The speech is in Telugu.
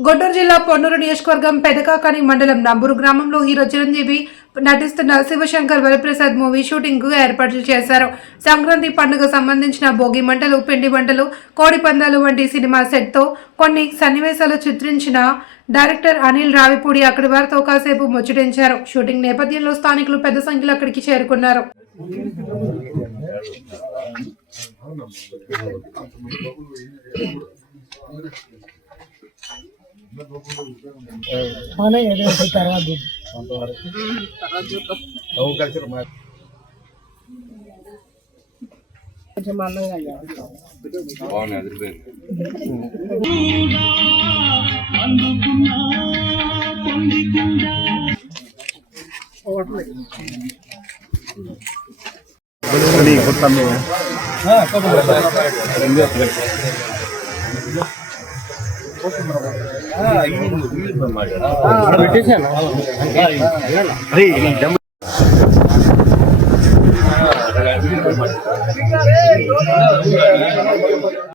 గుంటూరు జిల్లా పొన్నూరు నియోజకవర్గం పెదకాకాని మండలం నంబూరు గ్రామంలో హీరో చిరంజీవి నటిస్తున్న శివశంకర్ వరప్రసాద్ మూవీ షూటింగ్ కు ఏర్పాట్లు చేశారు. సంక్రాంతి పండుగ సంబంధించిన భోగి మంటలు, పిండి వంటలు, కోడి పందాలు వంటి సినిమా సెట్ తో కొన్ని సన్నివేశాలు చిత్రించిన డైరెక్టర్ అనిల్ రావిపూడి అక్కడి వారితో కాసేపు ముచ్చటించారు. షూటింగ్ నేపథ్యంలో స్థానికులు పెద్ద సంఖ్యలో అక్కడికి చేరుకున్నారు.